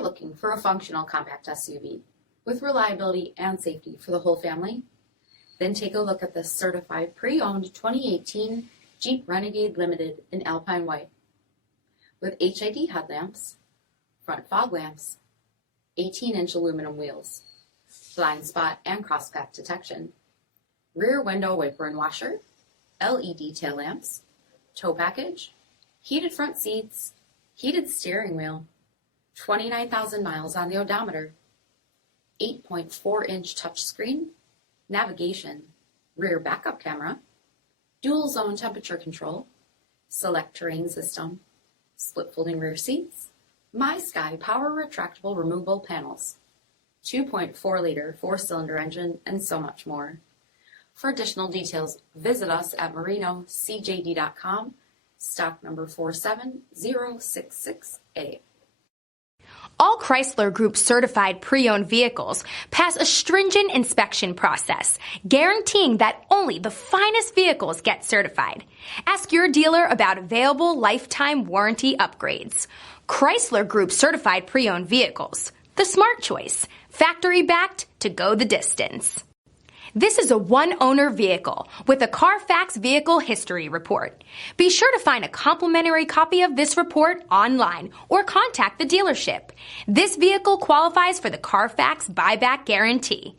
you're looking for a functional compact SUV with reliability and safety for the whole family, then take a look at this certified pre-owned 2018 Jeep Renegade Limited in Alpine White. With HID headlamps, front fog lamps, 18-inch aluminum wheels, blind spot and crosspath detection, rear window wiper and washer, LED tail lamps, tow package, heated front seats, heated steering wheel, 29,000 miles on the odometer, 8.4-inch touchscreen, navigation, rear backup camera, dual zone temperature control, select terrain system, split folding rear seats, MySky power retractable removable panels, 2.4-liter 4-cylinder engine, and so much more. For additional details, visit us at marinocjd.com, stock number 47066A. All Chrysler Group certified pre-owned vehicles pass a stringent inspection process, guaranteeing that only the finest vehicles get certified. Ask your dealer about available lifetime warranty upgrades. Chrysler Group certified pre-owned vehicles, the smart choice, factory backed to go the distance. This is a one-owner vehicle with a CARFAX vehicle history report. Be sure to find a complimentary copy of this report online or contact the dealership. This vehicle qualifies for the CARFAX buyback guarantee.